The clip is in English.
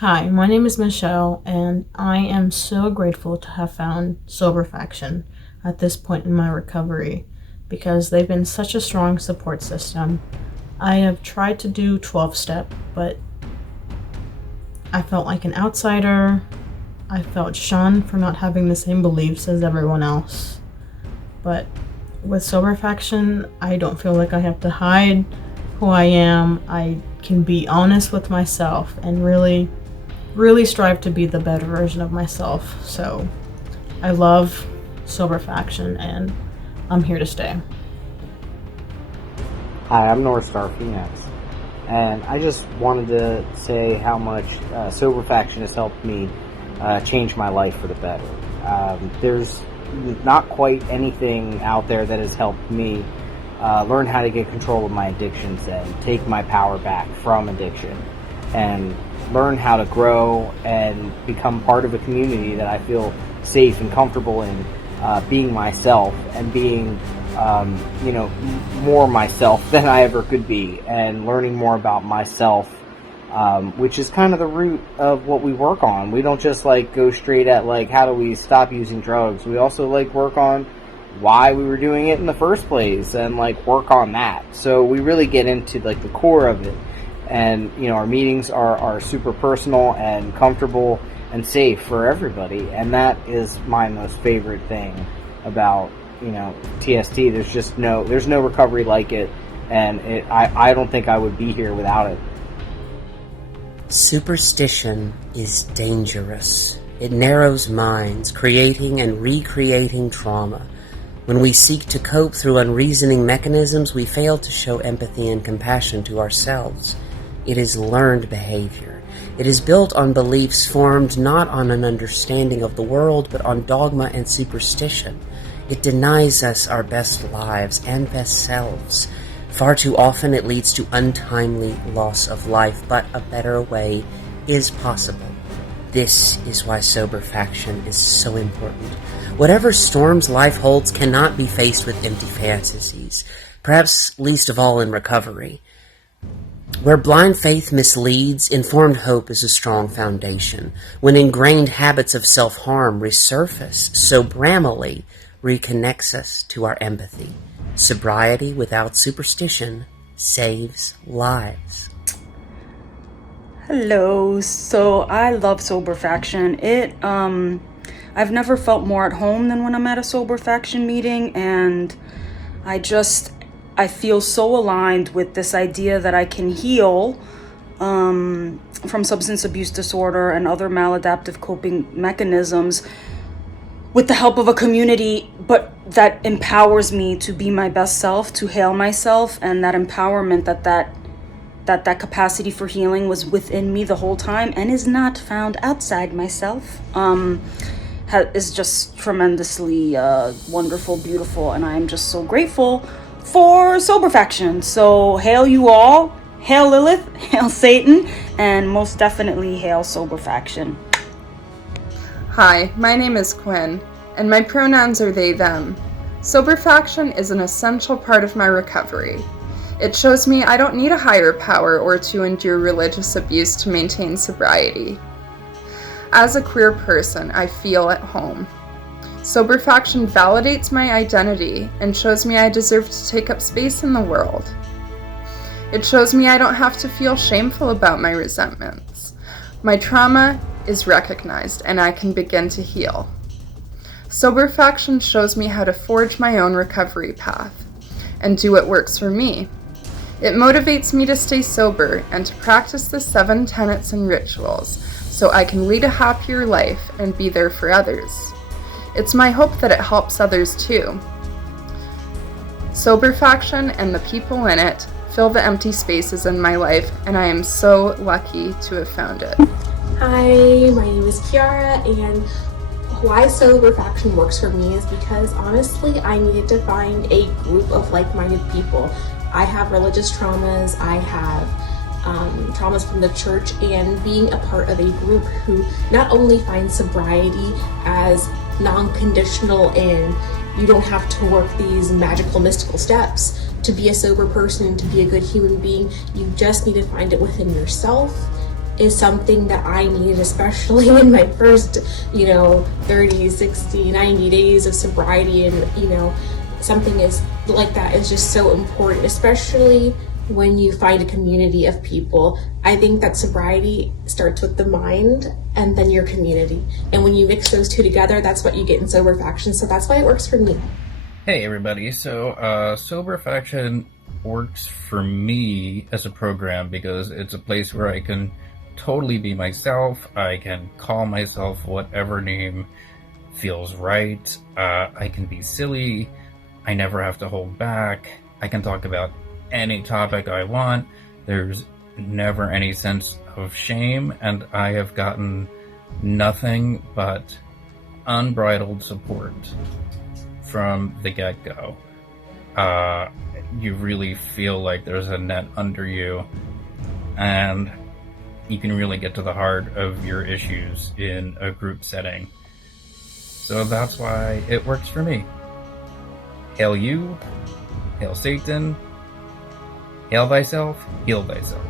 Hi, my name is Michelle, and I am so grateful to have found Sober Faction at this point in my recovery because they've been such a strong support system. I have tried to do 12 step, but I felt like an outsider. I felt shunned for not having the same beliefs as everyone else. But with Sober Faction, I don't feel like I have to hide who I am. I can be honest with myself and really strive to be the better version of myself. So I love Sober Faction and I'm here to stay. Hi, I'm North Star Phoenix, and I just wanted to say how much Sober Faction has helped me change my life for the better. There's not quite anything out there that has helped me learn how to get control of my addictions and take my power back from addiction, and learn how to grow and become part of a community that I feel safe and comfortable in, being myself and being more myself than I ever could be, and learning more about myself, which is kind of the root of what we work on. We don't just go straight at how do we stop using drugs. We also work on why we were doing it in the first place and work on that. So we really get into the core of it. And our meetings are super personal and comfortable and safe for everybody, and that is my most favorite thing about TST. There's no recovery like it, and I don't think I would be here without it. Superstition is dangerous. It narrows minds, creating and recreating trauma. When we seek to cope through unreasoning mechanisms, we fail to show empathy and compassion to ourselves. It is learned behavior. It is built on beliefs formed not on an understanding of the world, but on dogma and superstition. It denies us our best lives and best selves. Far too often it leads to untimely loss of life, but a better way is possible. This is why Sober Faction is so important. Whatever storms life holds cannot be faced with empty fantasies, perhaps least of all in recovery. Where blind faith misleads, informed hope is a strong foundation. When ingrained habits of self-harm resurface, so Bramley reconnects us to our empathy. Sobriety without superstition saves lives. Hello. So I love Sober Faction. I've never felt more at home than when I'm at a Sober Faction meeting, and I feel so aligned with this idea that I can heal from substance abuse disorder and other maladaptive coping mechanisms with the help of a community, but that empowers me to be my best self, to hail myself, and that empowerment that capacity for healing was within me the whole time and is not found outside myself, is just tremendously wonderful, beautiful, and I am just so grateful for Sober Faction. So hail you all, hail Lilith, hail Satan, and most definitely hail Sober Faction. Hi, my name is Quinn, and my pronouns are they, them. Sober Faction is an essential part of my recovery. It shows me I don't need a higher power or to endure religious abuse to maintain sobriety. As a queer person, I feel at home. Sober Faction validates my identity and shows me I deserve to take up space in the world. It shows me I don't have to feel shameful about my resentments. My trauma is recognized and I can begin to heal. Sober Faction shows me how to forge my own recovery path and do what works for me. It motivates me to stay sober and to practice the 7 tenets and rituals so I can lead a happier life and be there for others. It's my hope that it helps others too. Sober Faction and the people in it fill the empty spaces in my life, and I am so lucky to have found it. Hi, my name is Kiara, and why Sober Faction works for me is because honestly I needed to find a group of like-minded people. I have religious traumas, I have traumas from the church, and being a part of a group who not only finds sobriety as non-conditional and you don't have to work these magical mystical steps to be a sober person, to be a good human being, you just need to find it within yourself is something that I needed, especially in my first, 30, 60, 90 days of sobriety. And, something is like that is just so important, especially when you find a community of people. I think that sobriety starts with the mind and then your community. And when you mix those two together, that's what you get in Sober Faction. So that's why it works for me. Hey everybody, so Sober Faction works for me as a program because it's a place where I can totally be myself. I can call myself whatever name feels right. I can be silly. I never have to hold back. I can talk about any topic I want. There's never any sense of shame, and I have gotten nothing but unbridled support from the get-go. You really feel like there's a net under you, and you can really get to the heart of your issues in a group setting. So that's why it works for me. Hail you, hail Satan, hail thyself, heal thyself.